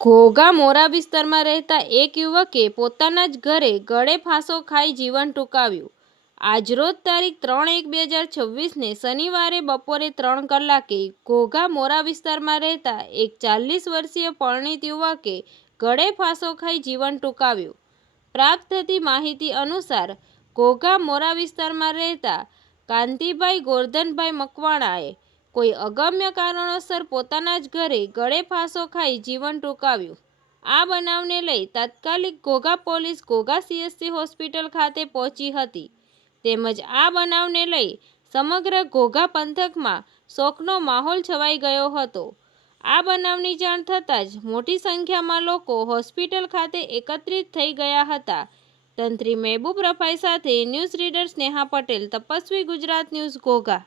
ઘોઘા મોરા વિસ્તારમાં રહેતા એક યુવકે પોતાના જ ઘરે ગળે ફાંસો ખાઈ જીવન ટૂંકાવ્યું. આજરોજ તારીખ 3/1/2026ને શનિવારે બપોરે 3 કલાકે ઘોઘા મોરા વિસ્તારમાં રહેતા એક 40 વર્ષીય પરિણીત યુવકે ગળે ફાંસો ખાઈ જીવન ટૂંકાવ્યું. પ્રાપ્ત થતી માહિતી અનુસાર ઘોઘા મોરા વિસ્તારમાં રહેતા કાંતિભાઈ ગોરધનભાઈ મકવાણાએ કોઈ અગમ્ય કારણોસર પોતાના જ ઘરે ગળે ફાંસો ખાઈ જીવન ટૂંકાવ્યું. આ બનાવને લઈ તાત્કાલિક Ghogha police Ghogha CHC hospital ખાતે પહોંચી હતી. તેમજ આ બનાવને લઈ સમગ્ર ઘોઘા પંથકમાં શોકનો માહોલ છવાઈ ગયો હતો. આ બનાવની જાણ થતાં જ મોટી સંખ્યામાં લોકો હોસ્પિટલ ખાતે એકત્રિત થઈ ગયા હતા. તંત્રી મહેબૂબ રફાઈ સાથે news reader Sneha Patel, Tapasvi Gujarat news, Ghogha.